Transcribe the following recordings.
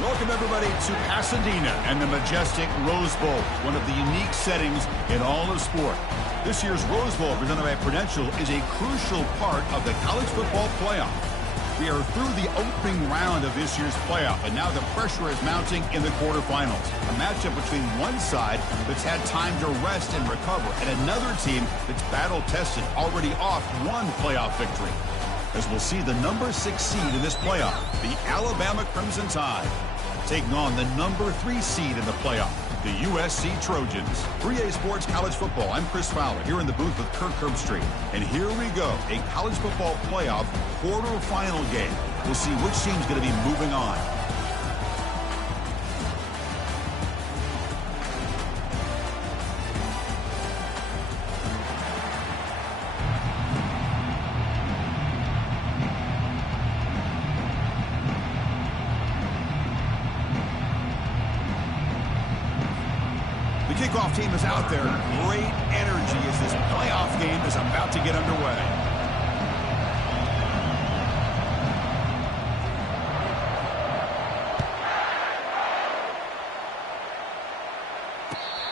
Welcome, everybody, to Pasadena and the majestic Rose Bowl, one of the unique settings in all of sport. This year's Rose Bowl, presented by Prudential, is a crucial part of the college football playoff. We are through the opening round of this year's playoff, and now the pressure is mounting in the quarterfinals. A matchup between one side that's had time to rest and recover, and another team that's battle-tested, already off one playoff victory. As we'll see the number 6 seed in this playoff, the Alabama Crimson Tide, taking on the number 3 seed in the playoff, the USC Trojans. 3A Sports College Football. I'm Chris Fowler here in the booth with Kirk Herbstreit. And here we go, a college football playoff quarterfinal game. We'll see which team's going to be moving on. The kickoff team is out there. Great energy as this playoff game is about to get underway.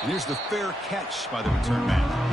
And here's the fair catch by the return man.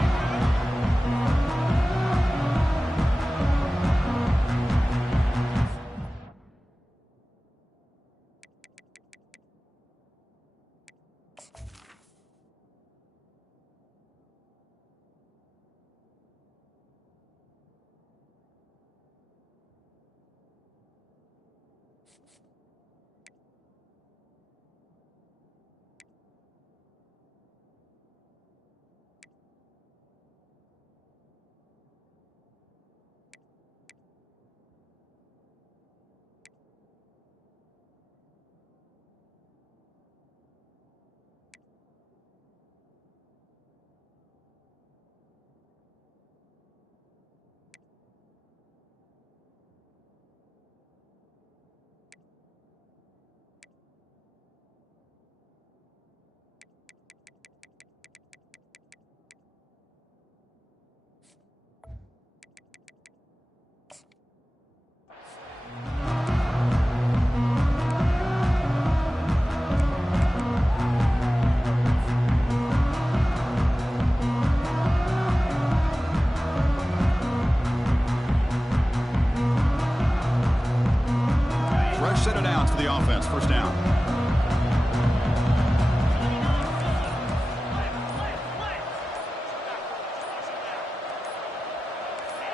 Set it down to the offense. First down.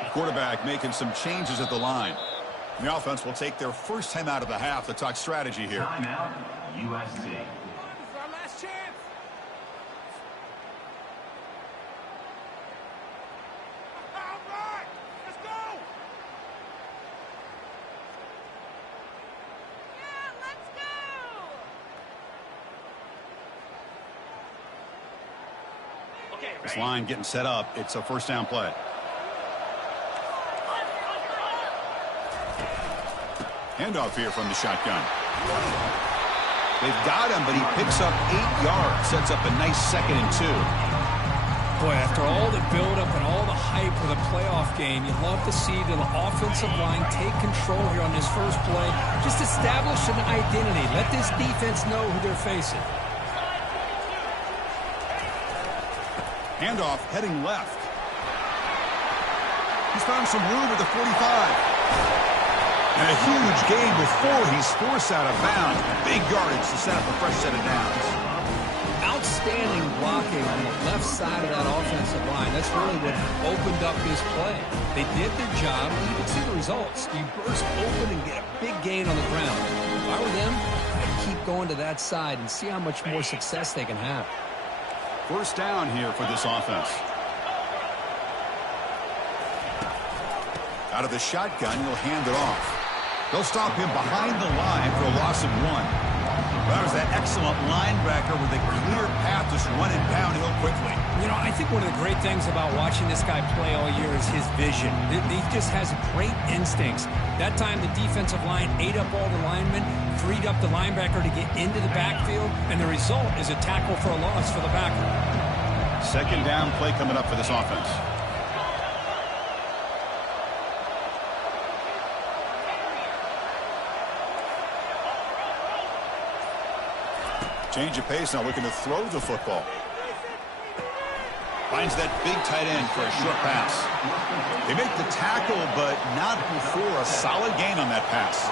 The quarterback making some changes at the line. The offense will take their first time out of the half to talk strategy here. Timeout, USC. Our last chance. All right, let's go. This line getting set up. It's a first down play. Handoff here from the shotgun. They've got him, but he picks up 8 yards. Sets up a nice 2nd and 2. Boy, after all the buildup and all the hype for the playoff game, you love to see the offensive line take control here on this first play. Just establish an identity. Let this defense know who they're facing. Handoff heading left. He's found some room at the 45. And a huge gain before he's forced out of bounds. Big yardage to set up a fresh set of downs. Outstanding blocking on the left side of that offensive line. That's really what opened up this play. They did their job, and you can see the results. You burst open and get a big gain on the ground. If I were them, I'd keep going to that side and see how much more success they can have. First down here for this offense. Out of the shotgun, he'll hand it off. They'll stop him behind the line for a loss of 1. That was that excellent linebacker with a clear path just running downhill quickly. You know, I think one of the great things about watching this guy play all year is his vision. He just has great instincts. That time the defensive line ate up all the linemen, freed up the linebacker to get into the backfield, and the result is a tackle for a loss for the backer. Second down play coming up for this offense. Change of pace, now looking to throw the football. Finds that big tight end for a short pass. They make the tackle, but not before a solid gain on that pass.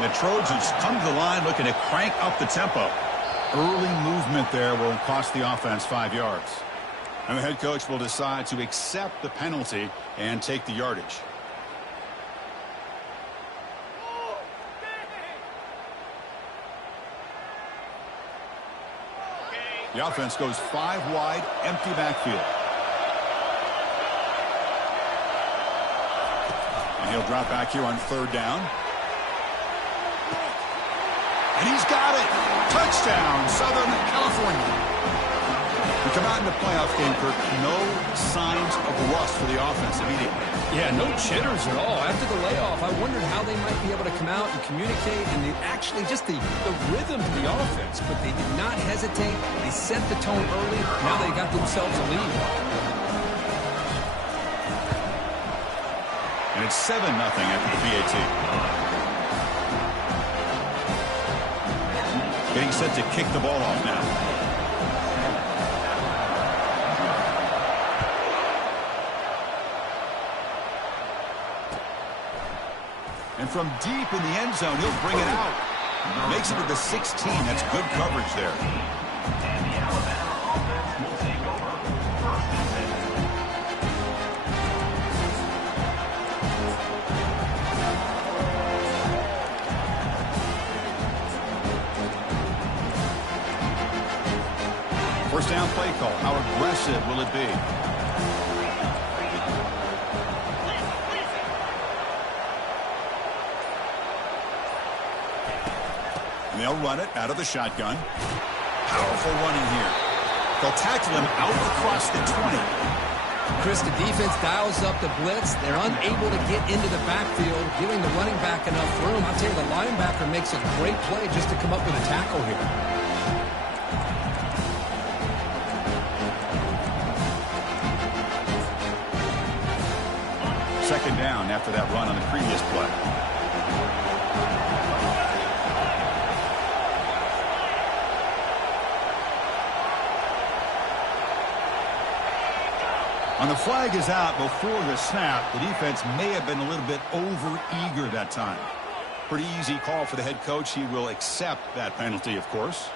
And the Trojans come to the line looking to crank up the tempo. Early movement there will cost the offense 5 yards. And the head coach will decide to accept the penalty and take the yardage. The offense goes 5 wide, empty backfield. And he'll drop back here on 3rd down. And he's got it! Touchdown, Southern California. We come out in the playoff game, Kirk. No signs of rust for the offense immediately. Yeah, no jitters at all. After the layoff, I wondered how they might be able to come out and communicate and actually just the rhythm to the offense. But they did not hesitate. They set the tone early. Now they got themselves a lead. And it's 7-0 after the PAT. Getting set to kick the ball off now. And from deep in the end zone, he'll bring it out. Makes it to the 16. That's good coverage there. First down play call. How aggressive will it be? And they'll run it out of the shotgun. Powerful running here. They'll tackle him out across the 20. Chris, the defense dials up the blitz. They're unable to get into the backfield, giving the running back enough room. I'll tell you, the linebacker makes a great play just to come up with a tackle here. Second down after that run on the previous play. And the flag is out before the snap. The defense may have been a little bit over-eager that time. Pretty easy call for the head coach. He will accept that penalty, of course.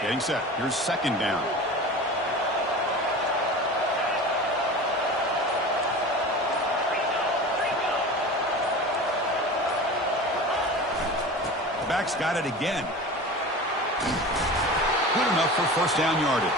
Getting set. Here's second down. Back's got it again. Good enough for first down yardage.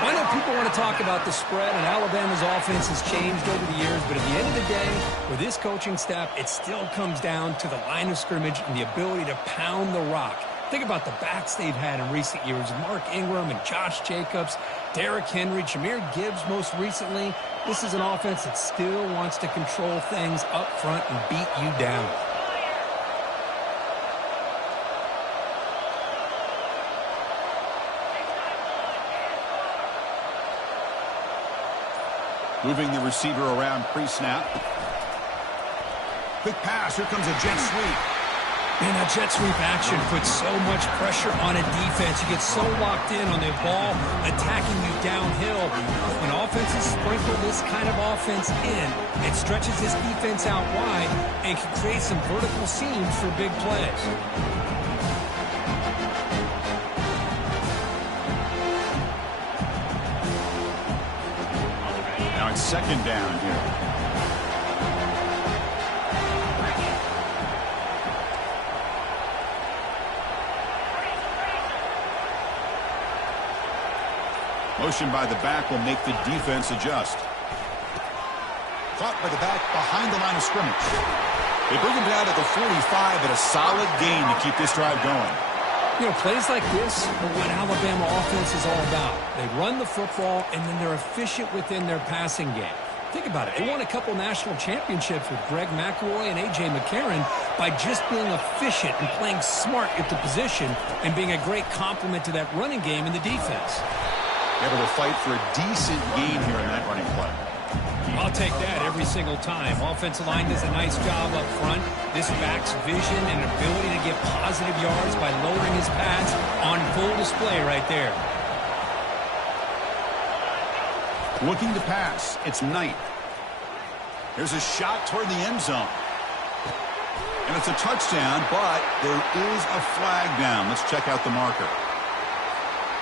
I know people want to talk about the spread, and Alabama's offense has changed over the years, but at the end of the day, with this coaching staff, it still comes down to the line of scrimmage and the ability to pound the rock. Think about the backs they've had in recent years, Mark Ingram and Josh Jacobs, Derrick Henry, Jahmyr Gibbs most recently. This is an offense that still wants to control things up front and beat you down. Moving the receiver around pre-snap. Quick pass. Here comes a jet sweep. Man, that jet sweep action puts so much pressure on a defense. You get so locked in on the ball attacking you downhill. When offenses sprinkle this kind of offense in, it stretches this defense out wide and can create some vertical seams for big plays. Now it's second down here. Motion by the back will make the defense adjust. Caught by the back behind the line of scrimmage. They bring him down at the 45, but a solid gain to keep this drive going. You know, plays like this are what Alabama offense is all about. They run the football, and then they're efficient within their passing game. Think about it. They won a couple national championships with Greg McElroy and A.J. McCarron by just being efficient and playing smart at the position and being a great complement to that running game in the defense. Able to fight for a decent gain here in that running play. I'll take that every single time. Offensive line does a nice job up front. This back's vision and ability to get positive yards by lowering his pads on full display right there. Looking to pass. It's Knight. There's a shot toward the end zone. And it's a touchdown, but there is a flag down. Let's check out the marker.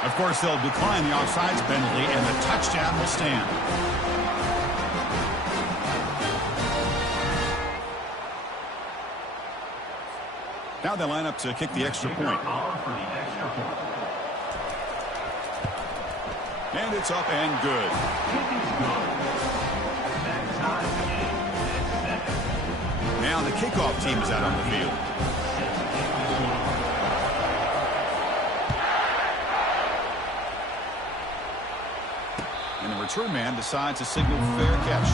Of course, they'll decline the offsides penalty, and the touchdown will stand. Now they line up to kick the extra point. And it's up and good. Now the kickoff team is out on the field. And the return man decides to signal fair catch.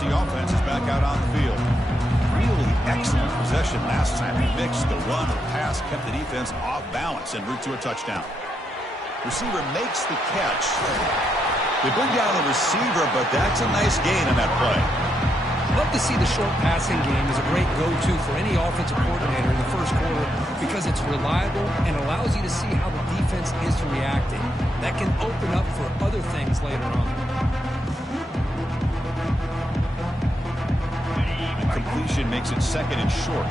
Offense is back out on the field. Really excellent possession last time. They mixed the run or pass, kept the defense off balance en route to a touchdown. Receiver makes the catch. They bring down the receiver, but that's a nice gain on that play. Love to see the short passing game as a great go-to for any offensive coordinator in the first quarter because it's reliable and allows you to see how the defense is reacting. That can open up for other things later on. Completion makes it second and short.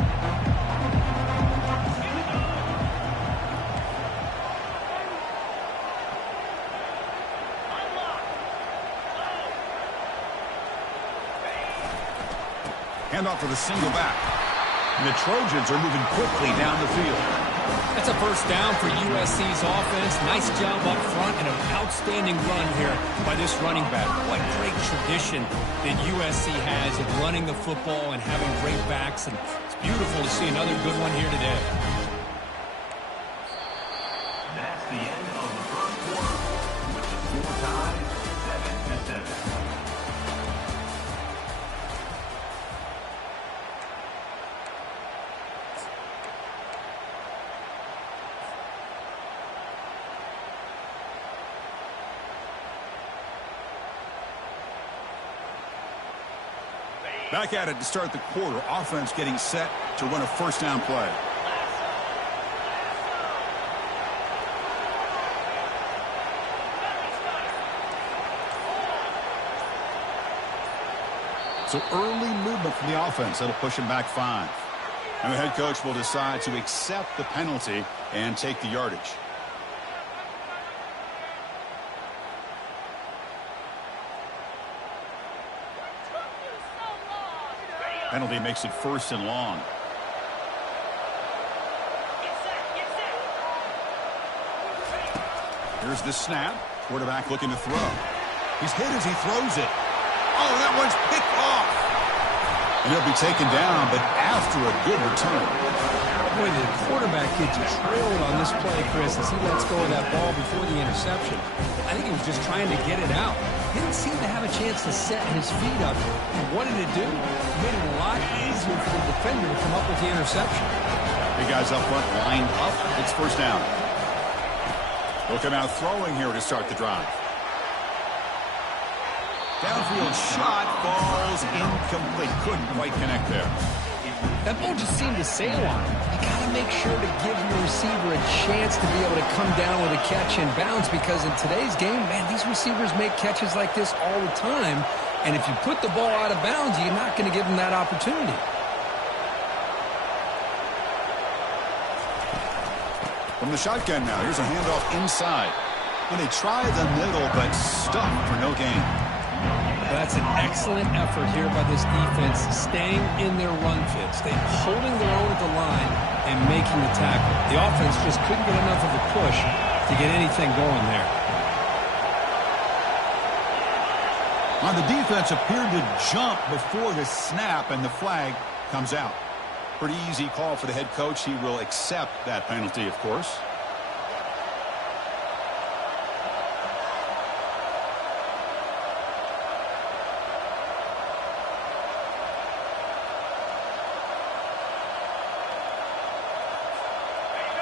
Handoff for the single back. And the Trojans are moving quickly down the field. That's a first down for USC's offense. Nice job up front and an outstanding run here by this running back. What great tradition that USC has of running the football and having great backs. And it's beautiful to see another good one here today. That's the end of the first quarter with the score tied 7-7. Back at it to start the quarter. Offense getting set to run a first down play. So early movement from the offense. That'll push him back 5. And the head coach will decide to accept the penalty and take the yardage. Penalty makes it 1st and long. Here's the snap. Quarterback looking to throw. He's hit as he throws it. Oh, that one's picked off. And he'll be taken down, but after a good return. Boy, the quarterback gets trailed on this play, Chris, as he lets go of that ball before the interception. I think he was just trying to get it out. He didn't seem to have a chance to set his feet up. And what did it do? It made it a lot easier for the defender to come up with the interception. Big guys up front lined up. It's 1st down. They'll come out throwing here to start the drive. Downfield shot falls incomplete. Couldn't quite connect there. That ball just seemed to sail on him. You got to make sure to give your receiver a chance to be able to come down with a catch and bounce, because in today's game, man, these receivers make catches like this all the time. And if you put the ball out of bounds, you're not going to give them that opportunity. From the shotgun now, here's a handoff inside. And they try the middle, but stuck for no gain. That's an excellent effort here by this defense, staying in their run fits. They're holding their own at the line and making the tackle. The offense just couldn't get enough of a push to get anything going there. On the defense appeared to jump before the snap, and the flag comes out. Pretty easy call for the head coach. He will accept that penalty, of course.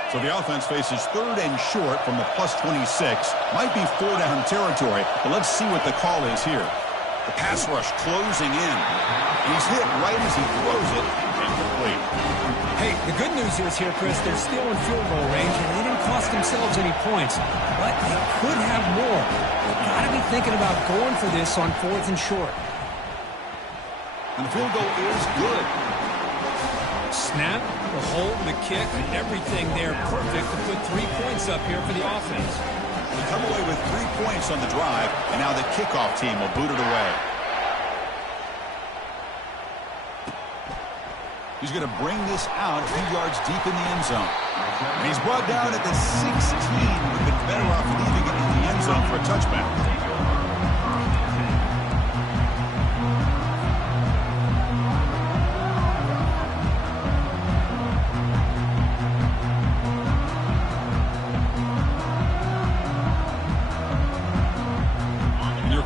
So the offense faces 3rd and short from the +26. Might be 4-down territory, but let's see what the call is here. The pass rush closing in. And he's hit right as he throws it. Incomplete. Hey, the good news is here, Chris, they're still in field goal range, and they didn't cost themselves any points. But they could have more. They've got to be thinking about going for this on 4th and short. And the field goal is good. Snap, the hold, the kick, everything there perfect to put 3 points up here for the offense. They come away with 3 points on the drive, and now the kickoff team will boot it away. He's going to bring this out a few yards deep in the end zone. And he's brought down at the 16. Would have been better off leaving it in the end zone for a touchback.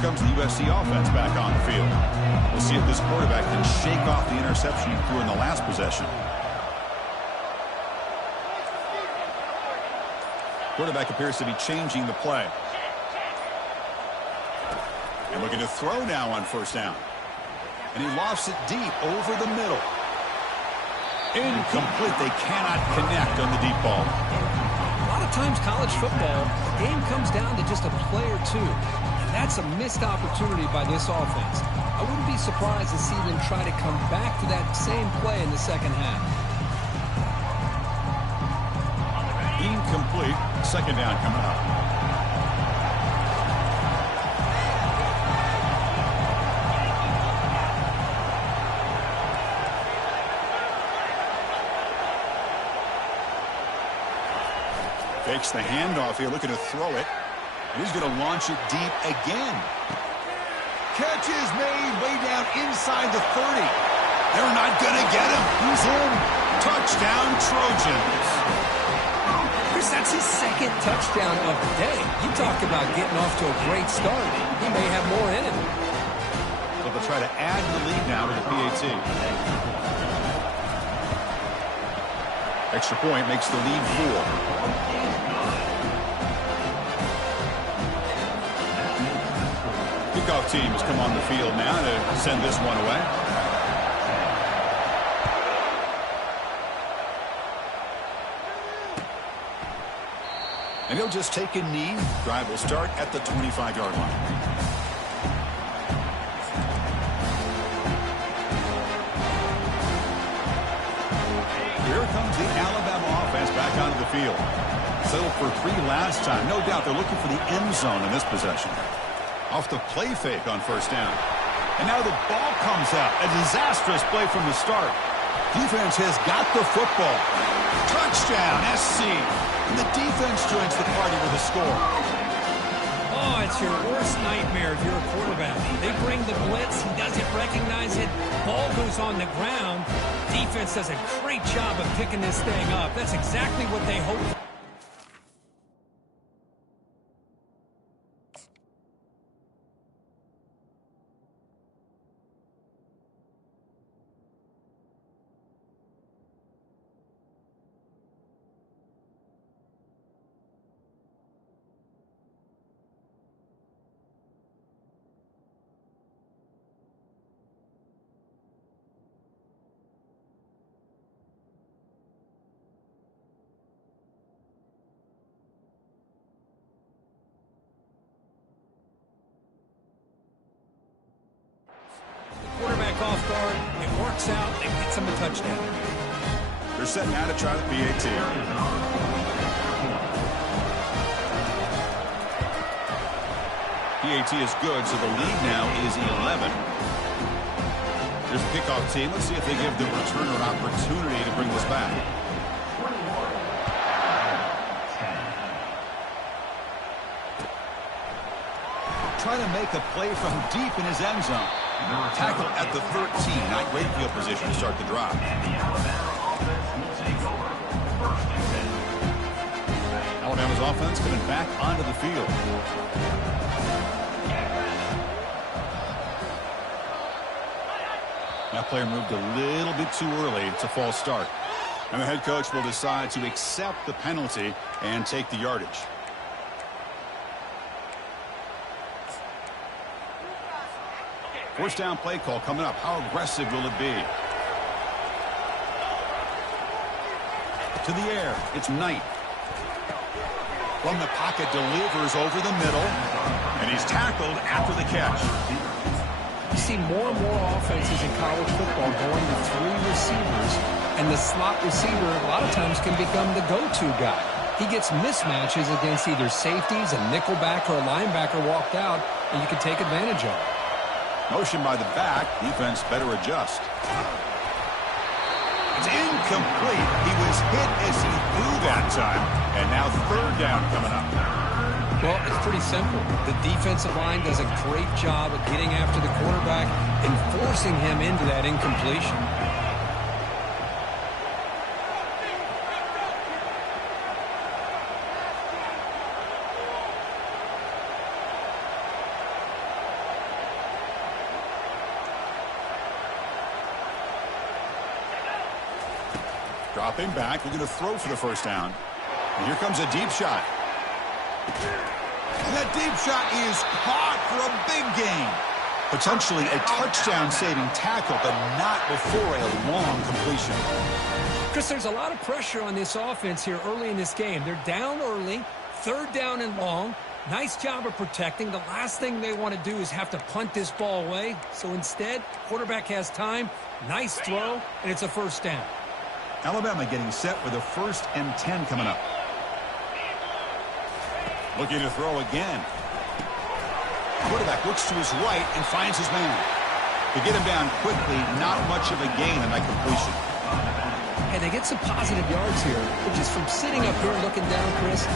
Comes the USC offense back on the field. We'll see if this quarterback can shake off the interception he threw in the last possession. Quarterback appears to be changing the play. And looking to throw now on 1st down. And he lofts it deep over the middle. Incomplete. They cannot connect on the deep ball. A lot of times college football, the game comes down to just a play or two. That's a missed opportunity by this offense. I wouldn't be surprised to see them try to come back to that same play in the second half. Incomplete. 2nd down coming up. Fakes the handoff here, looking to throw it. And he's going to launch it deep again. Catch is made way down inside the 30. They're not going to get him. He's in. Touchdown, Trojans. Chris, that's his 2nd touchdown of the day. You talk about getting off to a great start. He may have more in him. So they'll try to add the lead now to the PAT. Extra point makes the lead 4. Kickoff team has come on the field now to send this one away. And he'll just take a knee. Drive will start at the 25-yard line. field. Settled for 3 last time. No doubt they're looking for the end zone in this possession. Off the play fake on first down. And now the ball comes out. A disastrous play from the start. Defense has got the football. Touchdown, SC. And the defense joins the party with a score. Oh, it's your worst nightmare if you're a quarterback. They bring the blitz. He doesn't recognize it. Ball goes on the ground. Defense does a great job of picking this thing up. That's exactly what they hoped for. Quarterback off guard. It works out. It gets him a touchdown. They're setting out to try the PAT. PAT is good, so the lead now is 11. There's a kickoff team. Let's see if they give the returner an opportunity to bring this back. Trying to make a play from deep in his end zone. Tackle at the 13. Not great field position to start the drive. Alabama's offense coming back onto the field. That player moved a little bit too early. It's a false start. And the head coach will decide to accept the penalty and take the yardage. First down play call coming up. How aggressive will it be? To the air. It's Knight. From the pocket, delivers over the middle. And he's tackled after the catch. You see more and more offenses in college football going to 3 receivers. And the slot receiver a lot of times can become the go-to guy. He gets mismatches against either safeties, a nickelback, or a linebacker walked out, and you can take advantage of it. Motion by the back. Defense better adjust. It's incomplete. He was hit as he threw that time. And now third down coming up. Well, it's pretty simple. The defensive line does a great job of getting after the quarterback and forcing him into that incompletion. Dropping back, we're going to throw for the first down. And here comes a deep shot. And that deep shot is caught for a big gain. Potentially a touchdown-saving tackle, but not before a long completion. Chris, there's a lot of pressure on this offense here early in this game. They're down early, third down and long. Nice job of protecting. The last thing they want to do is have to punt this ball away. So instead, quarterback has time, nice throw, and it's a first down. Alabama getting set with a 1st and 10 coming up. Looking to throw again. Quarterback looks to his right and finds his man. To get him down quickly, not much of a gain in that completion. And they get some positive yards here. But just from sitting up here looking down, Chris, I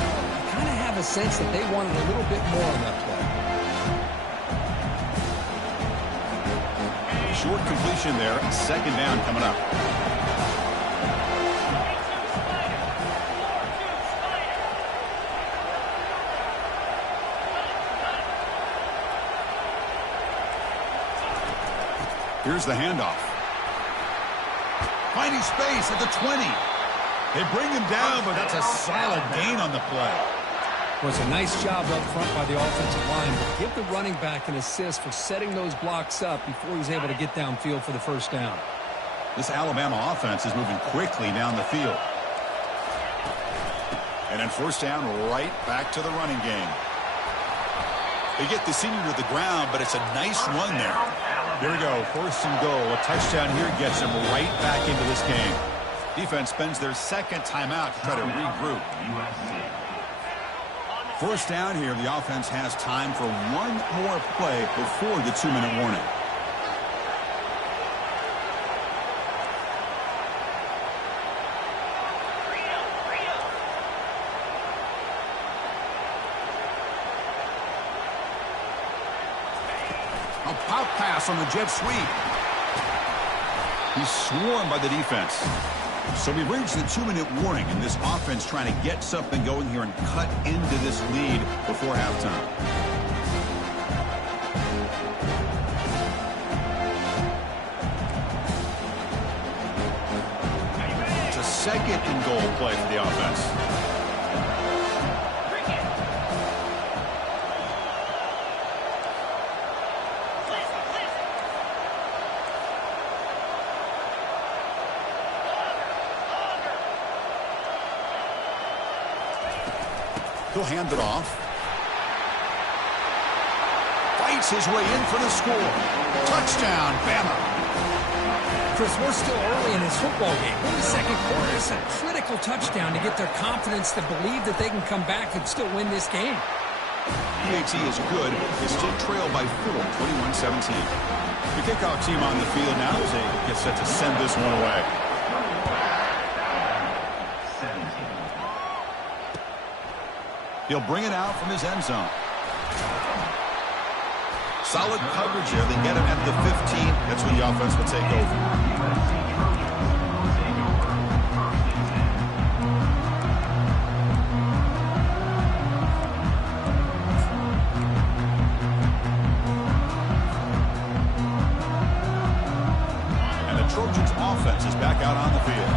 kind of have a sense that they wanted a little bit more on that play. Short completion there. Second down coming up. Here's the handoff. Finding space at the 20. They bring him down, but that's a solid gain on the play. Was a nice job up front by the offensive line, but give the running back an assist for setting those blocks up before he's able to get downfield for the first down. This Alabama offense is moving quickly down the field. And then first down, right back to the running game. They get the senior to the ground, but it's a nice run there. Here we go, 1st and goal. A touchdown here gets him right back into this game. Defense spends their second timeout to try to regroup. First down here, the offense has time for one more play before the 2-minute warning. A pop pass on the jet sweep. He's swarmed by the defense. So we've reached the 2-minute warning, and this offense trying to get something going here and cut into this lead before halftime. It's a second and goal play for the offense. He'll hand it off. Fights his way in for the score. Touchdown, Bama. Chris, we're still early in this football game. We're in the second quarter. It's a critical touchdown to get their confidence to believe that they can come back and still win this game. PAT is good. They still trail by 4, 21-17. The kickoff team on the field now as they get set to send this one away. He'll bring it out from his end zone. Solid coverage here. They get him at the 15. That's when the offense will take over. And the Trojans' offense is back out on the field.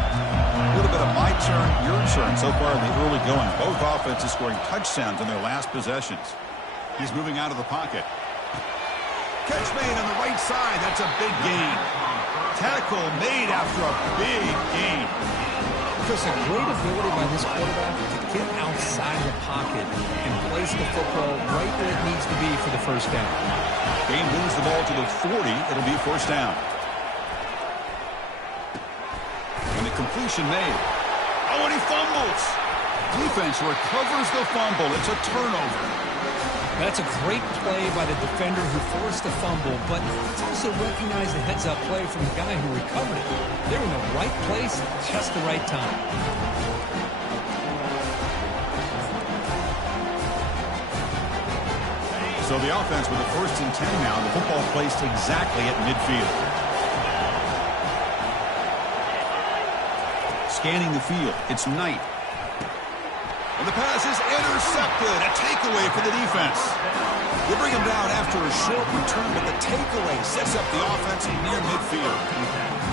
A little bit of my turn, your turn so far in the early going. Both offenses scoring touchdowns on their last possessions. He's moving out of the pocket. Catch made on the right side. That's a big gain. Tackle made after a big gain. Just a great ability by this quarterback to get outside the pocket and place the football right where it needs to be for the first down. Gain moves the ball to the 40. It'll be first down. And the completion made. Oh, and he fumbles. Defense recovers the fumble. It's a turnover. That's a great play by the defender who forced the fumble, but it's also recognized the heads-up play from the guy who recovered it. They're in the right place, just the right time. So the offense with the 1st and 10 now. The football placed exactly at midfield. Scanning the field. It's Knight. And the pass is intercepted. A takeaway for the defense. They bring him down after a short return, but the takeaway sets up the offense near midfield.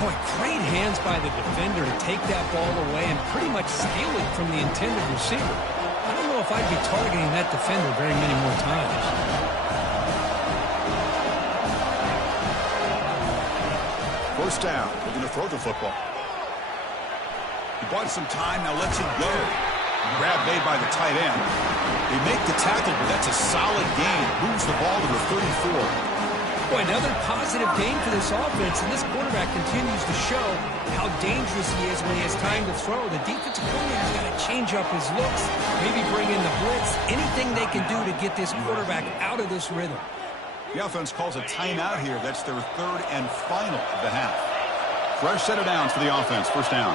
Boy, great hands by the defender to take that ball away and pretty much steal it from the intended receiver. I don't know if I'd be targeting that defender very many more times. First down. We're going to throw the football. He bought some time, now lets it go. Grab made by the tight end. They make the tackle, but that's a solid gain. Moves the ball to the 34. Boy, another positive gain for this offense, and this quarterback continues to show how dangerous he is when he has time to throw. The defensive coordinator's got to change up his looks, maybe bring in the blitz, anything they can do to get this quarterback out of this rhythm. The offense calls a timeout here. That's their 3rd and final of the half. Fresh set of downs for the offense. First down.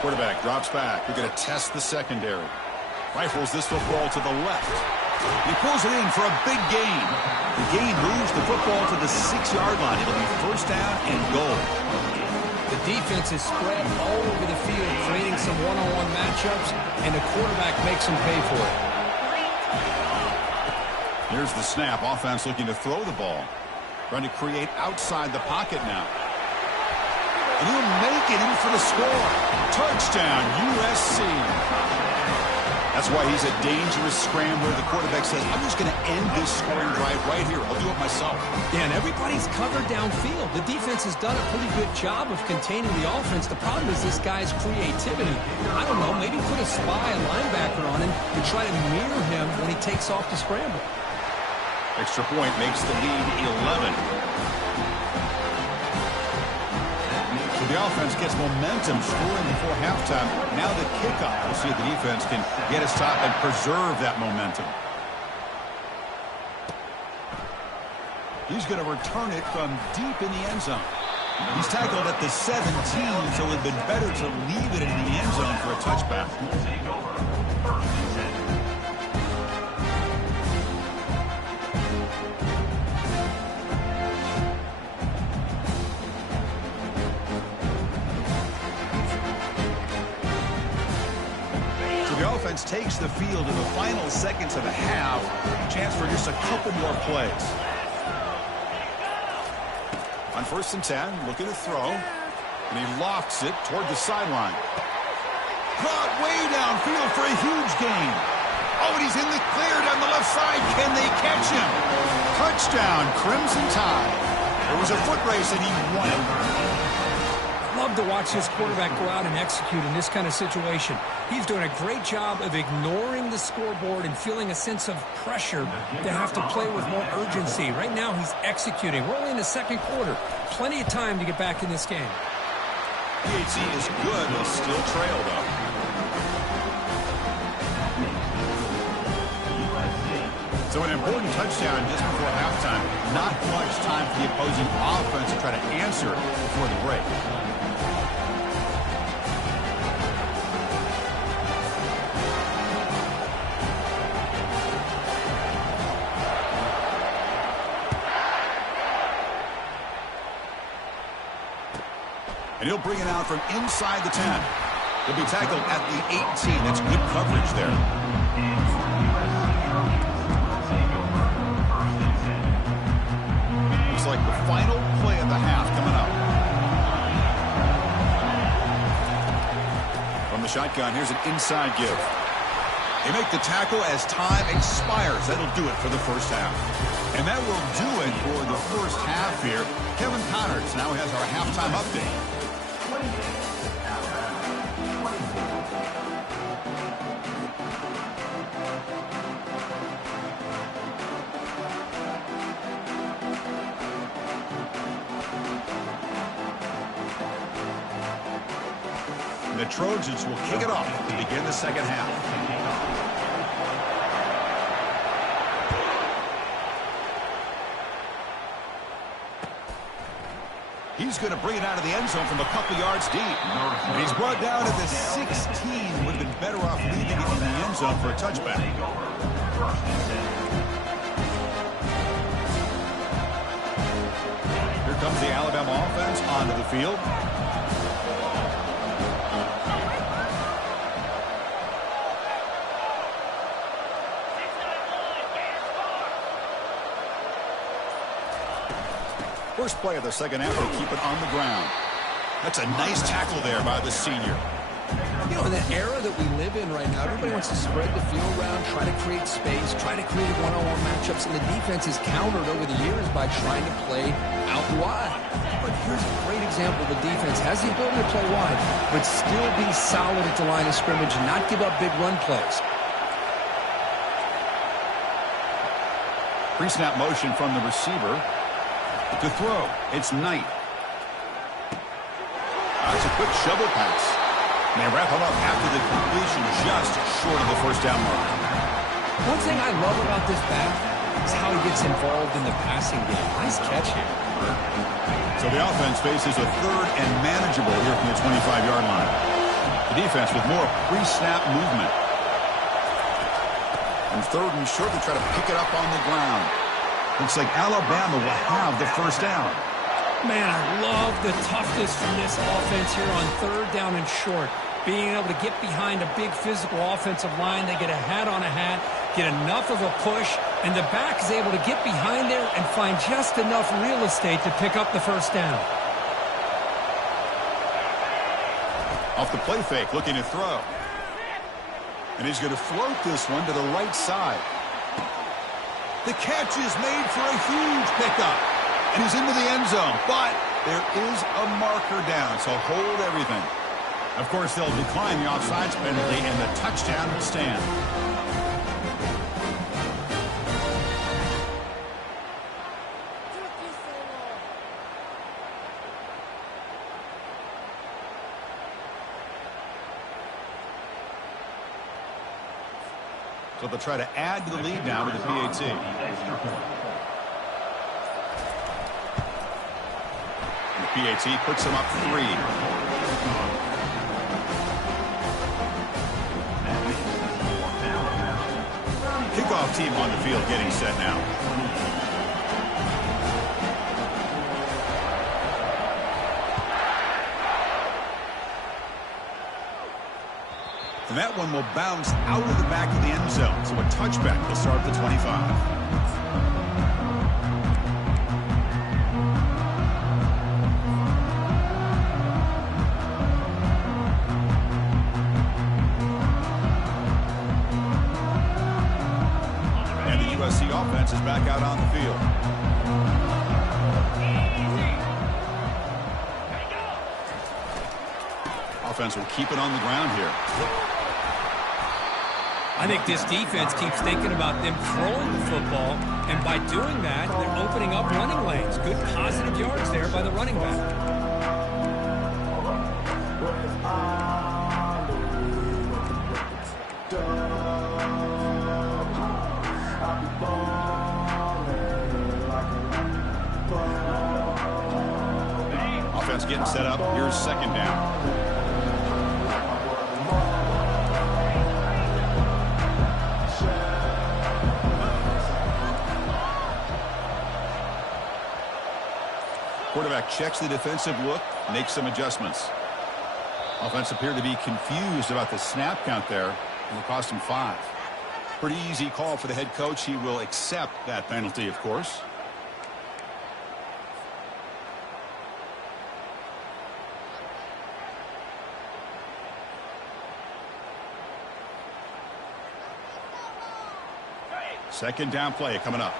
Quarterback drops back. We're going to test the secondary. Rifles this football to the left. He pulls it in for a big gain. The gain moves the football to the 6-yard line. It'll be first down and goal. The defense is spread all over the field, creating some one-on-one matchups, and the quarterback makes them pay for it. Here's the snap. Offense looking to throw the ball. Trying to create outside the pocket now. And he'll make it in for the score. Touchdown, USC. That's why he's a dangerous scrambler. The quarterback says, I'm just going to end this scoring drive right here. I'll do it myself. Yeah, and everybody's covered downfield. The defense has done a pretty good job of containing the offense. The problem is this guy's creativity. I don't know, maybe put a spy, a linebacker on him and try to mirror him when he takes off the scramble. Extra point makes the lead 11. So the offense gets momentum scoring before halftime. Now the kickoff. We'll see if the defense can get a stop and preserve that momentum. He's going to return it from deep in the end zone. He's tackled at the 17, so it would have been better to leave it in the end zone for a touchback. Take over. First and 10. So the offense takes the field in the final seconds of the half. Chance for just a couple more plays. On 1st and 10, looking to throw. And he lofts it toward the sideline. Caught way downfield for a huge gain. Oh, and he's in the clear down the left side. Can they catch him? Touchdown, Crimson Tide. There was a foot race, and he won it. Love to watch this quarterback go out and execute in this kind of situation. He's doing a great job of ignoring the scoreboard and feeling a sense of pressure to have to play with more urgency. Right now, he's executing. We're only in the second quarter. Plenty of time to get back in this game. PHC is good, but still trail, though. So an important touchdown just before halftime. Not much time for the opposing offense to try to answer before the break. And he'll bring it out from inside the 10. He'll be tackled at the 18. That's good coverage there. Looks like the final play of the half coming up. From the shotgun, here's an inside give. They make the tackle as time expires. That'll do it for the first half. And that will do it for the first half here. Kevin Connors now has our halftime update. The Trojans will kick it off to begin the second half. He's going to bring it out of the end zone from a couple yards deep. And he's brought down at the 16. Would have been better off leaving it in the end zone for a touchback. Here comes the Alabama offense onto the field. First play of the second half, they keep it on the ground. That's a nice tackle there by the senior. You know, in the era that we live in right now, everybody wants to spread the field around, try to create space, try to create one-on-one matchups, and the defense is countered over the years by trying to play out wide. But here's a great example. The defense has the ability to play wide, but still be solid at the line of scrimmage and not give up big run plays. Pre-snap motion from the receiver. To throw, it's Knight. That's a quick shovel pass. And they wrap him up after the completion just short of the first down mark. One thing I love about this back is how he gets involved in the passing game. Nice catch here. So the offense faces a third and manageable here from the 25-yard line. The defense with more pre-snap movement. And third and short, they try to pick it up on the ground. Looks like Alabama will have the first down. Man, I love the toughness from this offense here on third down and short. Being able to get behind a big physical offensive line, they get a hat on a hat, get enough of a push, and the back is able to get behind there and find just enough real estate to pick up the first down. Off the play fake, looking to throw. And he's going to float this one to the right side. The catch is made for a huge pickup. And he's into the end zone. But there is a marker down, so hold everything. Of course, they'll decline the offsides penalty, and the touchdown will stand. So they'll try to add to the lead now with the PAT. And the PAT puts them up 3. Kickoff team on the field getting set now. And that one will bounce out of the back of the end zone. So a touchback will start at the 25. Offense is back out on the field. Offense will keep it on the ground here. I think this defense keeps thinking about them throwing the football, and by doing that, they're opening up running lanes. Good positive yards there by the running back. Offense getting set up. Here's second down. Quarterback checks the defensive look, makes some adjustments. Offense appeared to be confused about the snap count there. It'll cost him 5. Pretty easy call for the head coach. He will accept that penalty, of course. Second down play coming up.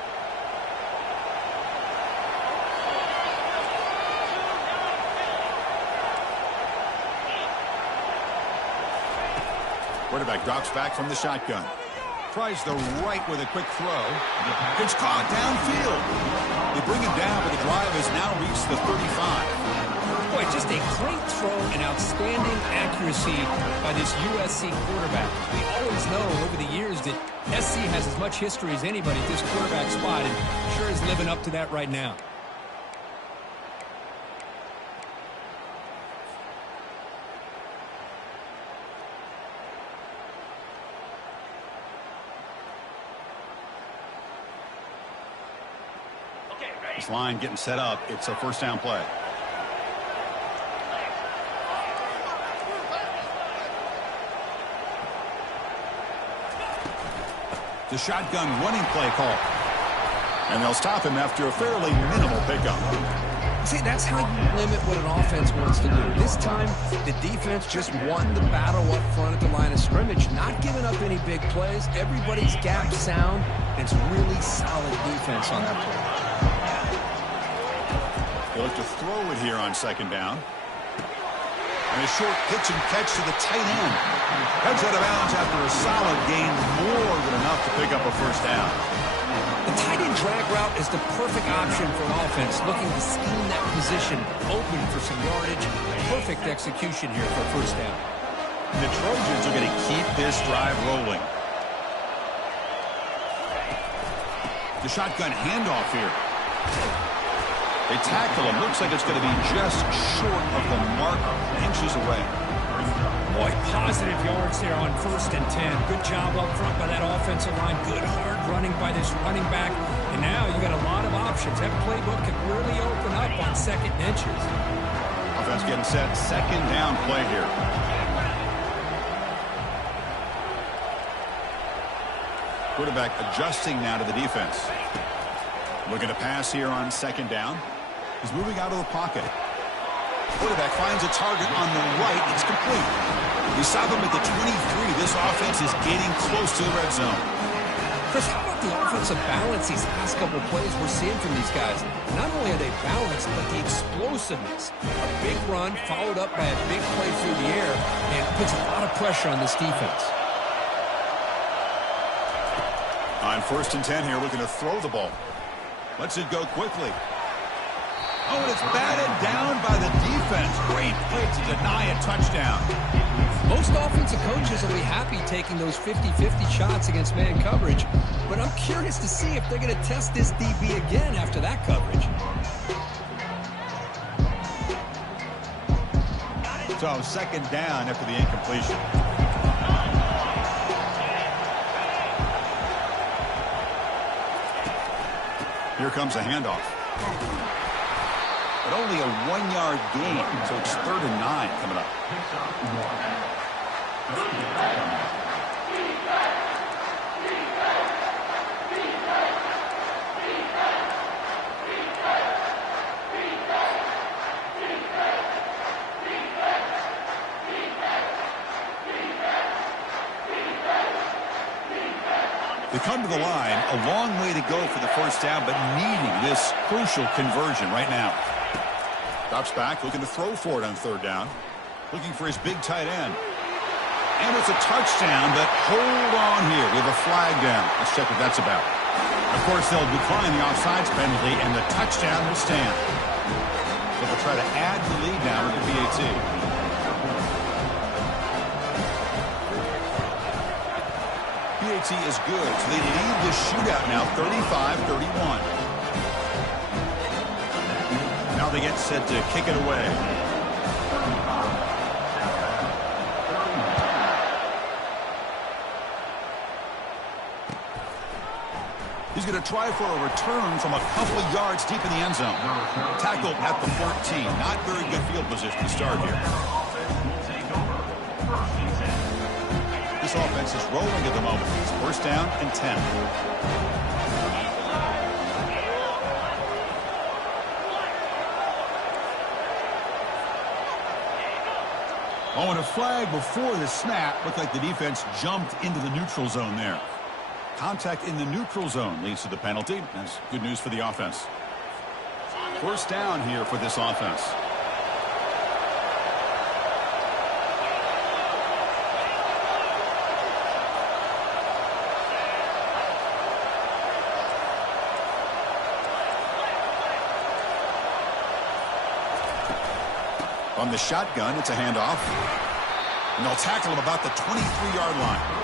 Quarterback drops back from the shotgun. Tries the right with a quick throw. It's caught downfield. They bring him down, but the drive has now reached the 35. Boy, just a great throw and outstanding accuracy by this USC quarterback. We always know over the years that SC has as much history as anybody at this quarterback spot, and sure is living up to that right now. This line getting set up. It's a first down play. The shotgun running play call. And they'll stop him after a fairly minimal pickup. See, that's how you limit what an offense wants to do. This time, the defense just won the battle up front at the line of scrimmage, not giving up any big plays. Everybody's gap sound. It's really solid defense on that play. They'll look to throw it here on second down. And a short pitch and catch to the tight end. Heads out of bounds after a solid gain, more than enough to pick up a first down. The tight end drag route is the perfect option for an offense looking to scheme that position open for some yardage. Perfect execution here for a first down. And the Trojans are going to keep this drive rolling. The shotgun handoff here. They tackle him. Looks like it's going to be just short of the mark, inches away. Boy, positive yards there on 1st and 10. Good job up front by that offensive line. Good hard running by this running back. And now you got a lot of options. That playbook could really open up on 2nd and inches. Offense getting set. Second down play here. Quarterback adjusting now to the defense. Looking to pass here on second down. He's moving out of the pocket. Quarterback finds a target on the right. It's complete. We saw them at the 23. This offense is getting close to the red zone. Chris, how about the offensive balance these last couple of plays we're seeing from these guys? Not only are they balanced, but the explosiveness. A big run followed up by a big play through the air, and puts a lot of pressure on this defense. On 1st and 10 here, looking to throw the ball. Lets it go quickly. Oh, and it's batted down by the defense. Great play to deny a touchdown. Most offensive coaches will be happy taking those 50-50 shots against man coverage, but I'm curious to see if they're going to test this DB again after that coverage. So second down after the incompletion. Here comes a handoff. But only a 1-yard gain, so it's 3rd and 9 coming up. They come to the line, a long way to go for the first down, but needing this crucial conversion right now. Drops back, looking to throw for it on 3rd down. Looking for his big tight end. And it's a touchdown, but hold on here. We have a flag down. Let's check what that's about. Of course, they'll decline the offsides penalty, and the touchdown will stand. So they'll try to add the lead now with the PAT. PAT is good, so they lead the shootout now 35-31. Now they get set to kick it away. He's going to try for a return from a couple of yards deep in the end zone. Tackled at the 14. Not very good field position to start here. This offense is rolling at the moment. It's 1st down and 10. Oh, and a flag before the snap. Looked like the defense jumped into the neutral zone there. Contact in the neutral zone leads to the penalty. That's good news for the offense. 1st down here for this offense. From the shotgun, it's a handoff. And they'll tackle him about the 23-yard line.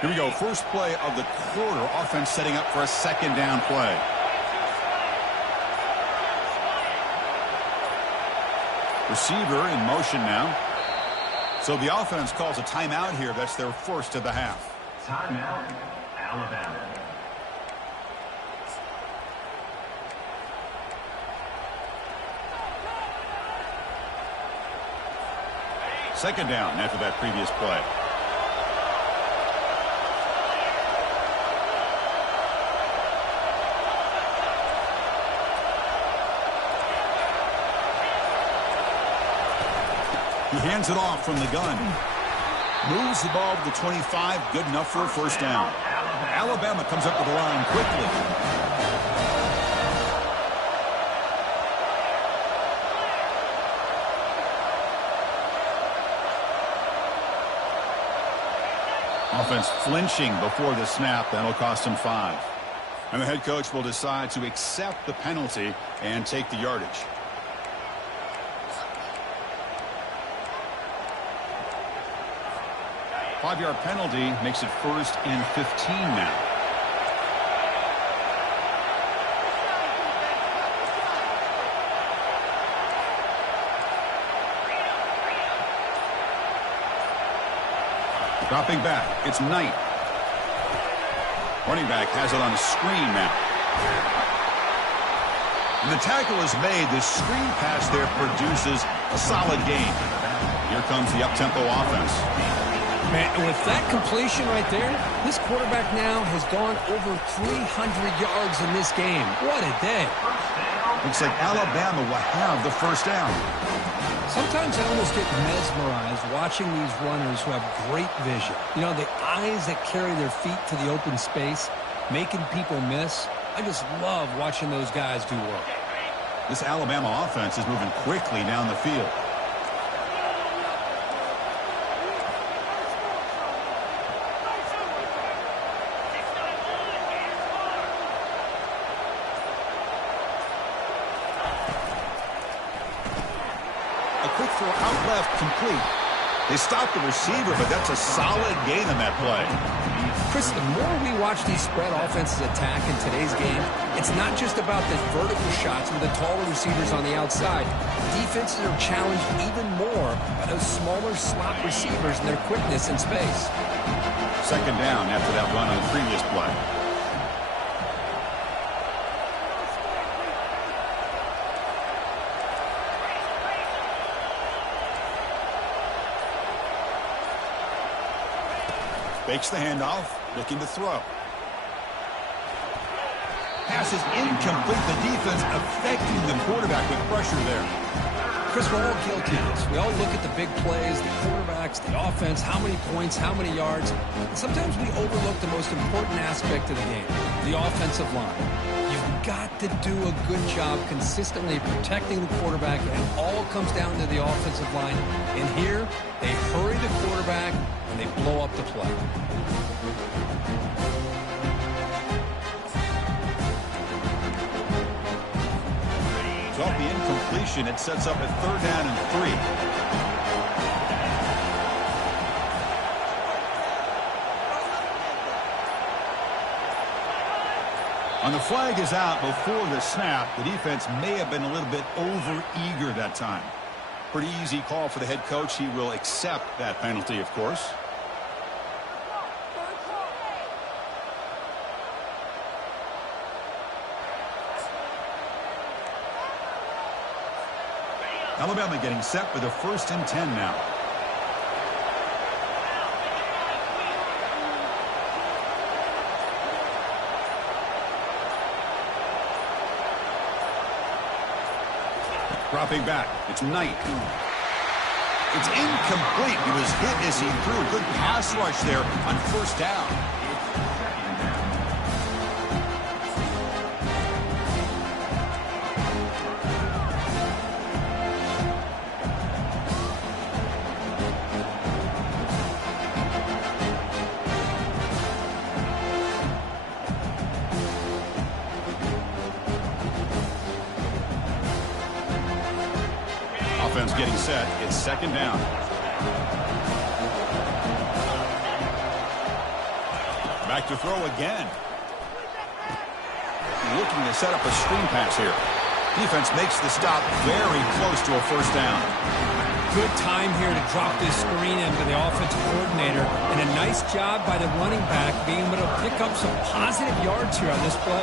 Here we go. First play of the quarter. Offense setting up for a 2nd down play. Receiver in motion now. So the offense calls a timeout here. That's their first of the half. Timeout, Alabama. Second down after that previous play. He hands it off from the gun. Moves the ball to the 25. Good enough for a 1st down. Alabama comes up with the line quickly. Offense flinching before the snap. That'll cost him 5. And the head coach will decide to accept the penalty and take the yardage. 5-yard penalty makes it 1st and 15 now. Dropping back, it's Knight. Running back has it on a screen now. And the tackle is made. The screen pass there produces a solid gain. Here comes the up-tempo offense. Man, with that completion right there, this quarterback now has gone over 300 yards in this game. What a day. Looks like Alabama will have the first down. Sometimes I almost get mesmerized watching these runners who have great vision. You know, the eyes that carry their feet to the open space, making people miss. I just love watching those guys do work. This Alabama offense is moving quickly down the field. A quick throw out left, complete. They stopped the receiver, but that's a solid gain on that play. Chris, the more we watch these spread offenses attack in today's game, it's not just about the vertical shots with the taller receivers on the outside. Defenses are challenged even more by those smaller slot receivers and their quickness in space. Second down after that run on the previous play. Fakes the handoff, looking to throw. Pass is incomplete. The defense affecting the quarterback with pressure there. Chris, we're all guilty of this. We all look at the big plays, the quarterbacks, the offense, how many points, how many yards. And sometimes we overlook the most important aspect of the game, the offensive line. You've got to do a good job consistently protecting the quarterback, and it all comes down to the offensive line. And here, they hurry the quarterback, and they blow up the play. Off the incompletion, it sets up a 3rd down and 3. On the flag is out before the snap. The defense may have been a little bit over-eager that time. Pretty easy call for the head coach. He will accept that penalty, of course. Alabama getting set with a 1st and 10 now. Dropping back. It's Knight. It's incomplete. He was hit as he threw. Good pass rush there on 1st down. Offense getting set. It's 2nd down. Back to throw again. Looking to set up a screen pass here. Defense makes the stop very close to a 1st down. Good time here to drop this screen into the offensive coordinator, and a nice job by the running back being able to pick up some positive yards here on this play.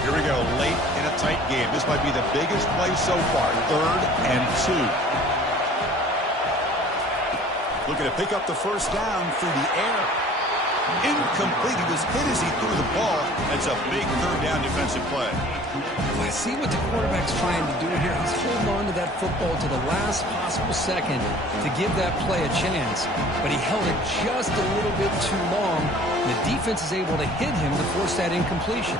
Here we go, late in a tight game. This might be the biggest play so far. 3rd and 2. Looking to pick up the 1st down through the air. Incomplete. He was hit as he threw the ball. That's a big 3rd down defensive play. Well, I see what the quarterback's trying to do here. He's holding on to that football to the last possible second to give that play a chance. But he held it just a little bit too long. The defense is able to hit him to force that incompletion.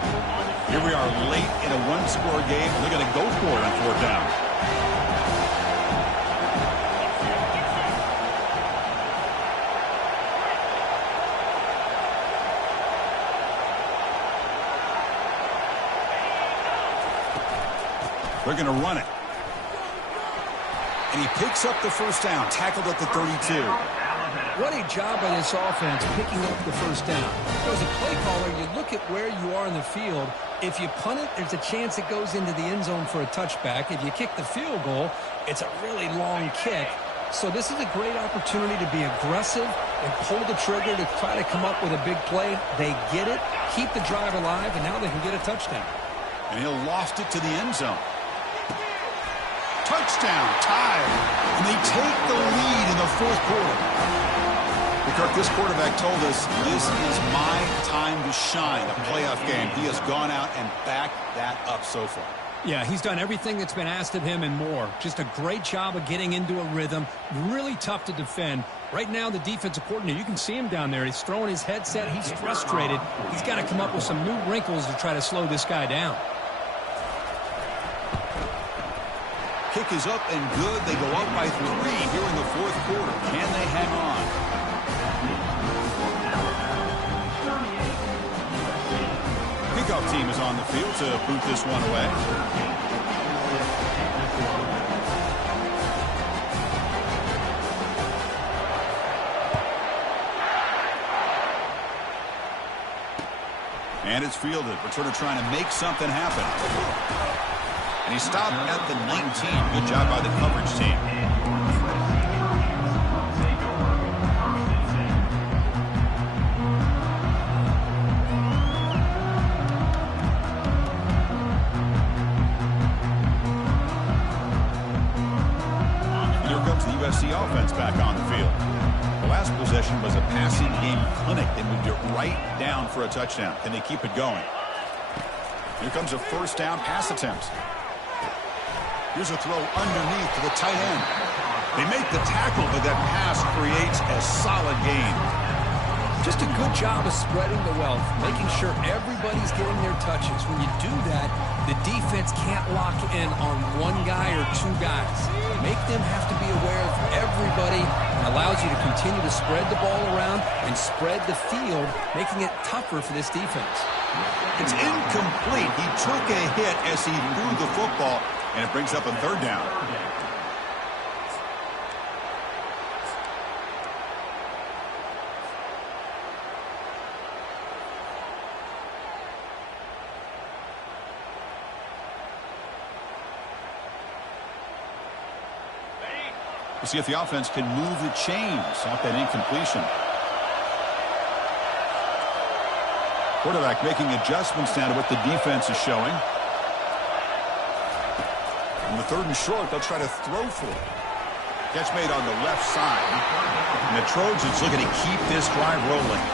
Here we are late in a 1-score game. They're going to go for it on 4th down. They're going to run it. And he picks up the 1st down, tackled at the 32. What a job by this offense picking up the 1st down. As a play caller, you look at where you are in the field. If you punt it, there's a chance it goes into the end zone for a touchback. If you kick the field goal, it's a really long kick. So this is a great opportunity to be aggressive and pull the trigger to try to come up with a big play. They get it, keep the drive alive, and now they can get a touchdown. And he'll loft it to the end zone. Touchdown, tied, and they take the lead in the fourth quarter. Kirk, this quarterback told us this is my time to shine, a playoff game. He has gone out and backed that up so far. Yeah, he's done everything that's been asked of him and more. Just a great job of getting into a rhythm. Really tough to defend. Right now, the defensive coordinator, you can see him down there. He's throwing his headset. He's frustrated. He's got to come up with some new wrinkles to try to slow this guy down. Kick is up and good. They go up by 3 here in the fourth quarter. Can they hang on? Kickoff team is on the field to boot this one away. And it's fielded. Returner trying to make something happen. And he stopped at the 19. Good job by the coverage team. The offense back on the field. The last possession was a passing game clinic. They moved it right down for a touchdown. Can they keep it going? Here comes a first down pass attempt. Here's a throw underneath to the tight end. They make the tackle, but that pass creates a solid gain. Just a good job of spreading the wealth, making sure everybody's getting their touches. When you do that, the defense can't lock in on one guy or two guys. Make them have to be aware of everybody, and allows you to continue to spread the ball around and spread the field, making it tougher for this defense. It's incomplete. He took a hit as he threw the football, and it brings up a third down. We'll see if the offense can move the chains off that incompletion. Quarterback making adjustments now to what the defense is showing. On the 3rd and short, they'll try to throw for it. Catch made on the left side. And the Trojans looking to keep this drive rolling.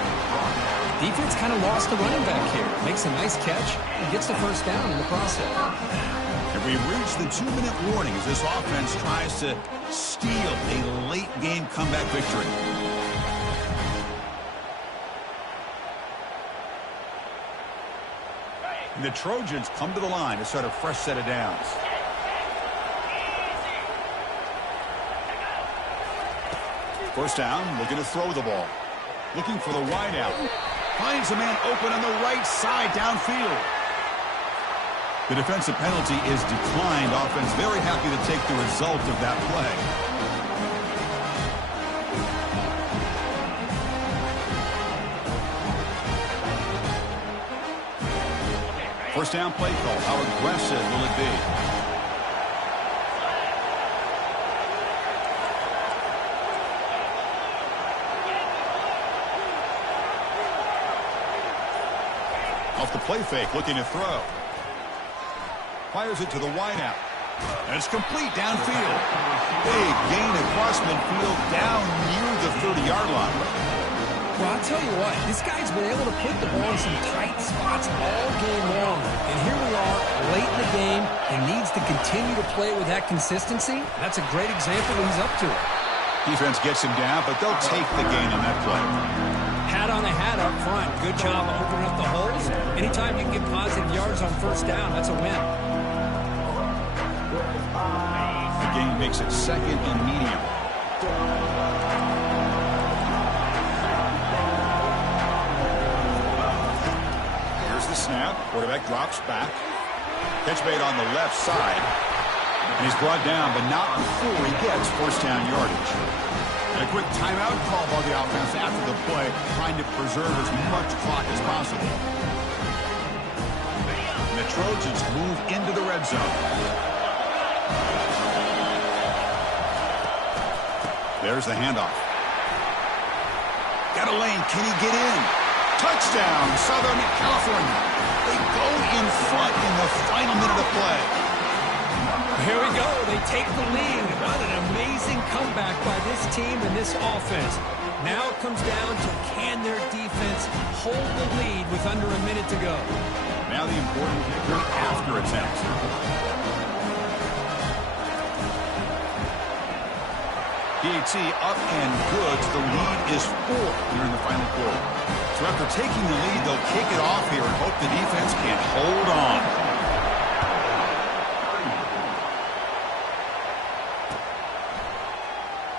Defense kind of lost the running back here. Makes a nice catch and gets the first down in the process. And we've reached the 2-minute warning as this offense tries to steal a late-game comeback victory. And the Trojans come to the line to start a fresh set of downs. First down, looking to throw the ball. Looking for the wideout. Finds a man open on the right side downfield. The defensive penalty is declined. Offense very happy to take the result of that play. First down play call. How aggressive will it be? Off the play fake, looking to throw. Fires it to the wideout. And it's complete downfield. Big gain across midfield down near the 30-yard line. Well, I'll tell you what, this guy's been able to put the ball in some tight spots all game long. And here we are, late in the game, and needs to continue to play with that consistency. That's a great example that he's up to it. Defense gets him down, but they'll take the gain on that play. Hat on a hat up front. Good job of opening up the holes. Anytime you can get positive yards on first down, that's a win. The gain makes it 2nd and medium. Here's the snap. Quarterback drops back. Catch made on the left side. And he's brought down, but not before he gets first down yardage. And a quick timeout call by the offense after the play, trying to preserve as much clock as possible. And the Trojans move into the red zone. There's the handoff. Got a lane. Can he get in? Touchdown, Southern California. They go in front in the final minute of play. Here we go. They take the lead. What an amazing comeback by this team and this offense. Now it comes down to can their defense hold the lead with under a minute to go. Now the important kicker after attempts. PAT up and good. The lead is 4 here in the final quarter. So after taking the lead, they'll kick it off here and hope the defense can hold on.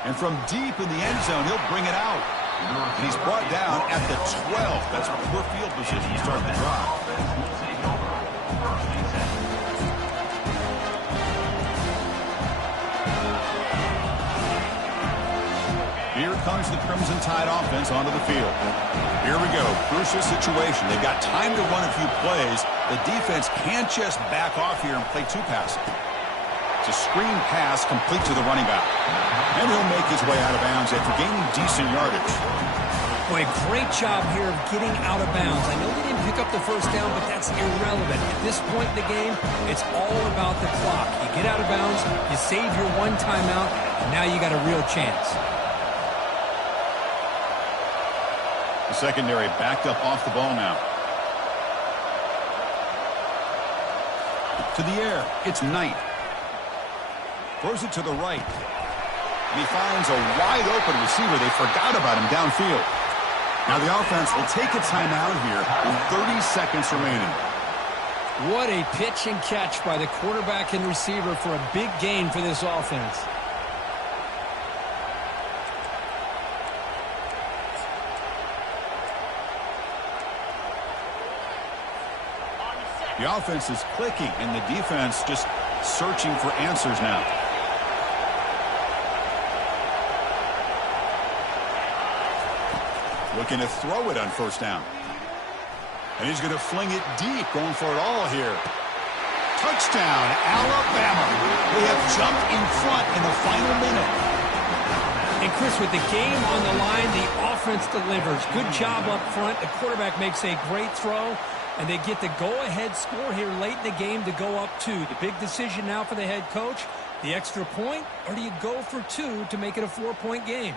And from deep in the end zone, he'll bring it out. And he's brought down at the 12. That's poor field position to start the drive. Here comes the Crimson Tide offense onto the field. Here we go. Crucial situation. They've got time to run a few plays. The defense can't just back off here and play two passes. It's a screen pass complete to the running back. And he'll make his way out of bounds after gaining decent yardage. Boy, great job here of getting out of bounds. I know they didn't pick up the first down, but that's irrelevant. At this point in the game, it's all about the clock. You get out of bounds, you save your one timeout, and now you got a real chance. The secondary backed up off the ball now. To the air. It's Knight. Throws it to the right. And he finds a wide-open receiver. They forgot about him downfield. Now the offense will take a timeout here with 30 seconds remaining. What a pitch and catch by the quarterback and receiver for a big gain for this offense. The offense is clicking, and the defense just searching for answers now. Looking to throw it on first down. And he's going to fling it deep, going for it all here. Touchdown, Alabama. They have jumped in front in the final minute. And Chris, with the game on the line, the offense delivers. Good job up front. The quarterback makes a great throw, and they get the go-ahead score here late in the game to go up 2. The big decision now for the head coach, the extra point, or do you go for 2 to make it a 4-point game?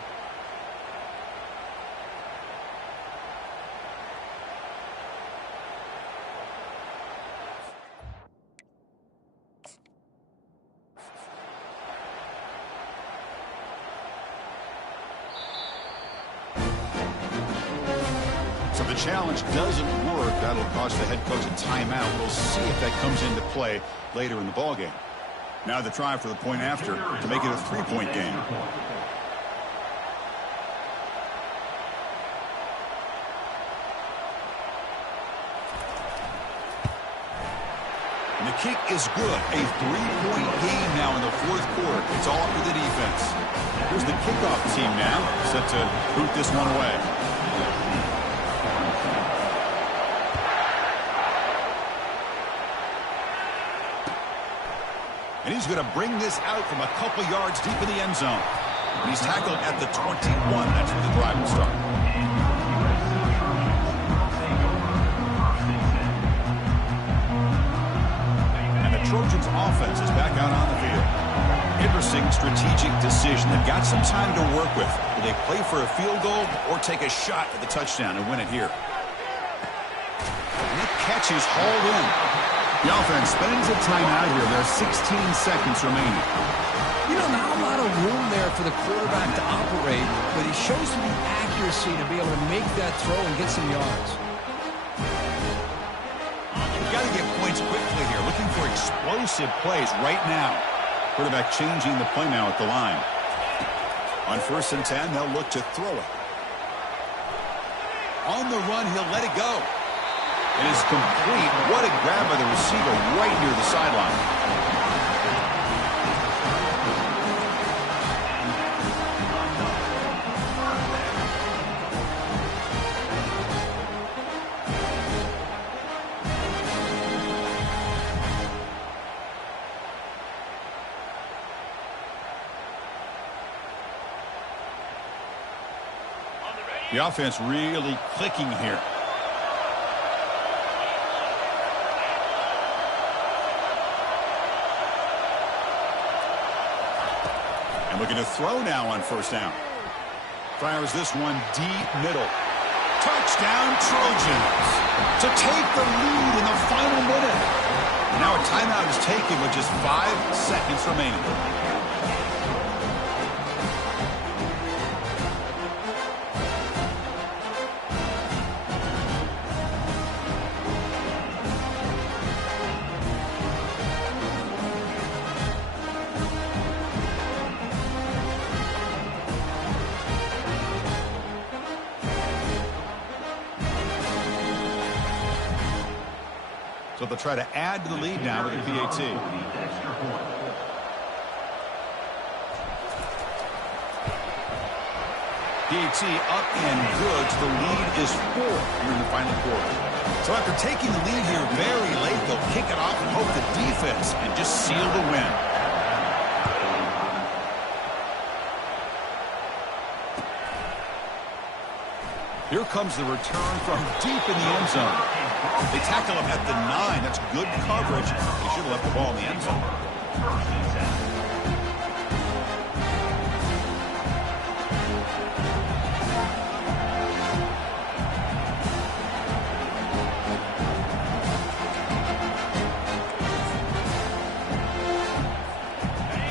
So the challenge doesn't work. That'll cost the head coach a timeout. We'll see if that comes into play later in the ballgame. Now the try for the point after to make it a 3-point game. And the kick is good. A 3-point game now in the fourth quarter. It's all up to the defense. Here's the kickoff team now, set to boot this one away. And he's going to bring this out from a couple yards deep in the end zone. And he's tackled at the 21. That's where the drive will start. And the Trojans' offense is back out on the field. Interesting strategic decision. They've got some time to work with. Will they play for a field goal or take a shot at the touchdown and win it here? And that catch is hauled in. The offense spends a timeout here. There are 16 seconds remaining. You know, not a lot of room there for the quarterback to operate, but he shows some accuracy to be able to make that throw and get some yards. You've got to get points quickly here. Looking for explosive plays right now. Quarterback changing the play now at the line. On 1st and 10, they'll look to throw it. On the run, he'll let it go. It is complete. What a grab by the receiver right near the sideline. The offense really clicking here. Looking to throw now on first down. Fires this one deep middle. Touchdown Trojans to take the lead in the final minute. Now a timeout is taken with just 5 seconds remaining. So they'll try to add to the lead now with the PAT. PAT up and good. So the lead is 4 here in the final quarter. So after taking the lead here very late, they'll kick it off and hope the defense can just seal the win. Here comes the return from deep in the end zone. They tackle him at the 9. That's good coverage. They should have left the ball in the end zone.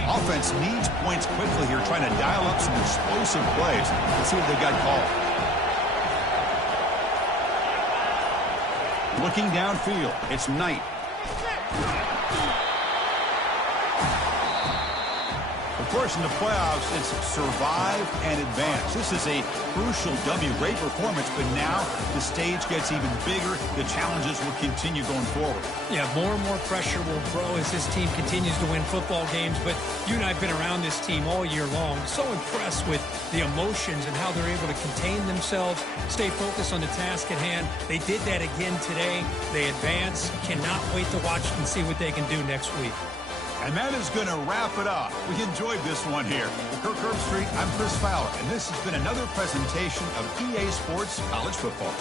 Offense needs points quickly here, trying to dial up some explosive plays. Let's see what they got called. Looking downfield, it's Knight. Of course, in the playoffs, it's survive and advance. This is a crucial W. Great performance, but now the stage gets even bigger. The challenges will continue going forward. Yeah, more and more pressure will grow as this team continues to win football games, but you and I have been around this team all year long. So impressed with the emotions and how they're able to contain themselves, stay focused on the task at hand. They did that again today. They advance. Cannot wait to watch and see what they can do next week. And that is going to wrap it up. We enjoyed this one here. For Kirk Herbstreit, I'm Chris Fowler, and this has been another presentation of EA Sports College Football.